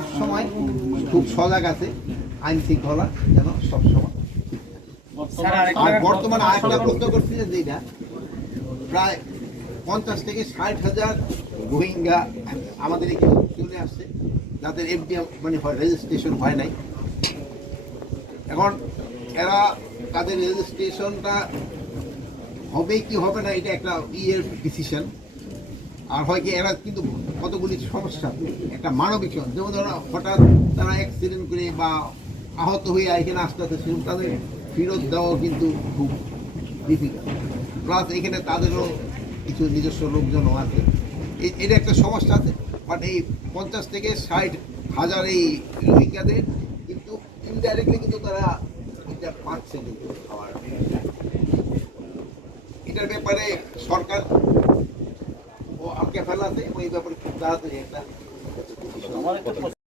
সবসময় খুব সজাগ আছে আইন শৃঙ্খলা যেন সবসময় আর বর্তমানে আরেকটা প্রশ্ন করছি যে যেটা প্রায় পঞ্চাশ থেকে ষাট হাজার রোহিঙ্গা আমাদের এখানে চলে আসছে যাদের এফডিএম মানে রেজিস্ট্রেশন হয় নাই। এখন এরা তাদের রেজিস্ট্রেশনটা হবে কি হবে না এটা একটা ইয়ের ডিসিশন আর হয় কি এরা কিন্তু কতগুলি সমস্যা? একটা মানবিক সমস্যা। যেমন ধরো, হঠাৎ তারা অ্যাক্সিডেন্ট করে বা আহত হয়ে এখানে আসতে আসতে শুরু তাদের ফেরত দেওয়াও কিন্তু খুব ডিফিকাল্ট প্লাস এখানে তাদেরও কিছু নিজস্ব লোকজনও আছে। এটা একটা সমস্যা আছে। বাট এই পঞ্চাশ থেকে ষাট হাজার এই রোহিঙ্গাদের কিন্তু ইনডাইরেক্টলি কিন্তু তারা এটা পাচ্ছে কিন্তু খাবার এটার ব্যাপারে সরকার আটকে ফেলাতে ওই ব্যাপারে খুব তাড়াতাড়ি একটা।